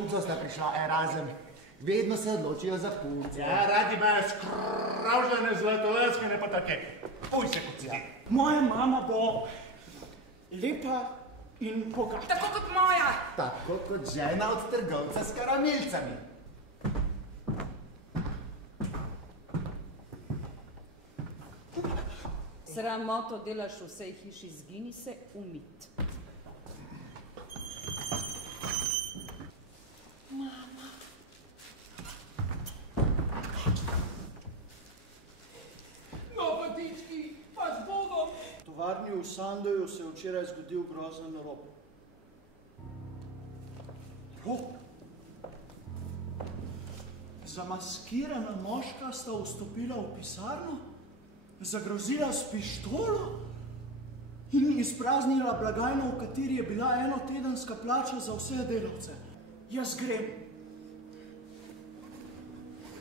punco sta prišla Erasem. Vedno se odločijo za punce. Ja, radi imajo skravžljene zlatoleskane pa take. Puj se, kot si. Moja mama bo lepa in bogata. Tako kot moja. Tako kot žena od trgovca s karamilcami. Sramoto delaš v vsej hiši, zgini se umit. V tovarni v Sandoju se je včeraj zgodil grozen rop. Rop? Zamaskirana moška sta vstopila v pisarno, zagrozila s pištolo in izpraznila blagajno, v kateri je bila enotedenska plača za vse delavce. Jaz grem.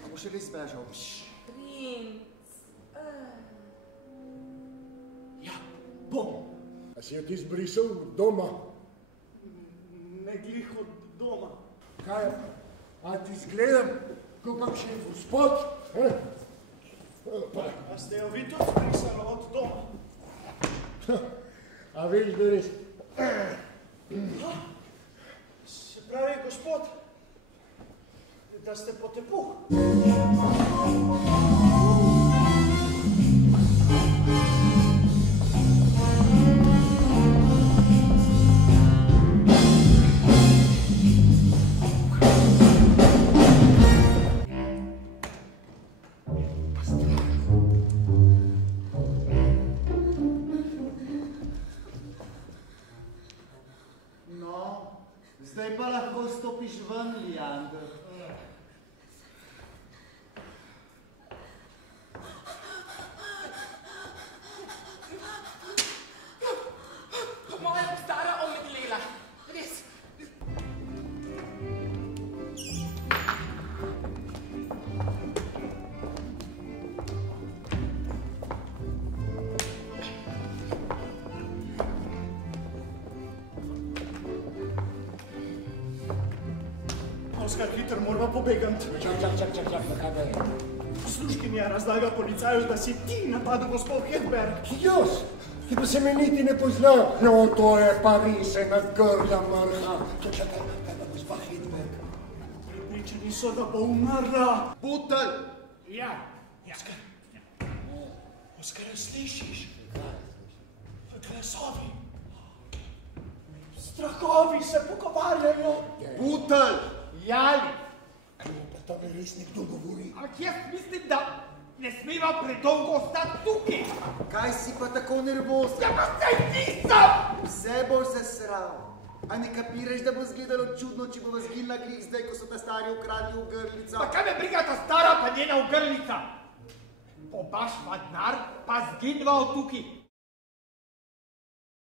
A bo še res bežal? Princ. Ja, bom. A si jo ti zbrisal doma? Ne glih od doma. Kaj? A ti zgledam, kot kakšen gospod? A ste jo vi tudi zbrisali od doma? A veš, da res? Se pravi, gospod, da ste potepuh. Zdaj pa lahko stopiš ven, Liander. Po moje bo stara omedlela. Res. Oskar, hitro moramo pobegati. Čak, kaj da je? Služkinja razlaga policaju, da si ti napadel gospod Hedberg. Jaz? Ki pa se me niti ne pozna. No, to je pa risena grda mrha. Čak, kaj pa gospa Hedberg? Pripričani so, da bo umrla. Butelj! Ja. Oskar. Oskar, slišiš? Glasovi. Strahovi se pogovarjajo. Butelj! Jali. Pa tam je res nekdo govori. Ampak jaz mislim, da ne smeva predolgo ostati tukaj. Kaj si pa tako nervozen? Ja pa saj nisem! Vse boš se sral. A ne kapiraš, da bo izgledalo čudno, če bova zginila glih zdaj, ko so ta stari ukradli v grlico? Pa kaj me briga ta stara pa njena ogrlica? Obaš vadnar pa zginva od tukaj.